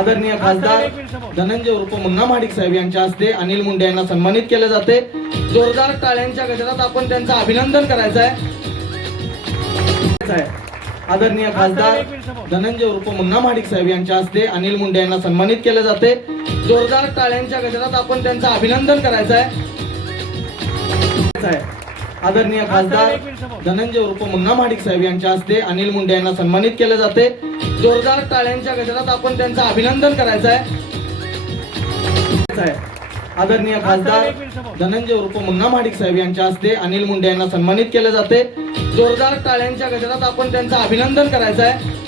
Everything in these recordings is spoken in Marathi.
आदरणीय खासदार धनंजय उर्फ मुन्ना महाडिक साहेब यांच्या हस्ते अनिल मुंडे यांना सन्मानित केले जाते। जोरदार टाळ्यांच्या गजरात आपण त्यांचं अभिनंदन करायचं आहे। आदरणीय खासदार धनंजय उर्फ मुन्ना महाडिक साहेब यांच्या हस्ते अनिल मुंडे यांना सन्मानित केले जाते। जोरदार टाळ्यांच्या गजरात आपण त्यांचं अभिनंदन करायचं आहे। आदरणीय खासदार धनंजय उर्फ मुन्ना महाडिक साहेब यांच्या हस्ते अनिल मुंडे यांना सन्मानित केले जाते। जोरदार टाळ्यांच्या गजरात आपण त्यांचं अभिनंदन करायचं आहे। आदरणीय खासदार धनंजय उर्फ मुन्ना महाडिक साहेब यांच्या हस्ते अनिल मुंडे यांना सन्मानित केले जाते। जोरदार टाळ्यांच्या गजरात आपण त्यांचं अभिनंदन करायचं आहे।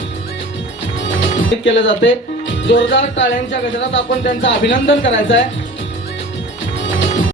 केले जाते। जोरदार टाळ्यांच्या गजरात आपण त्यांचं अभिनंदन करायचं आहे।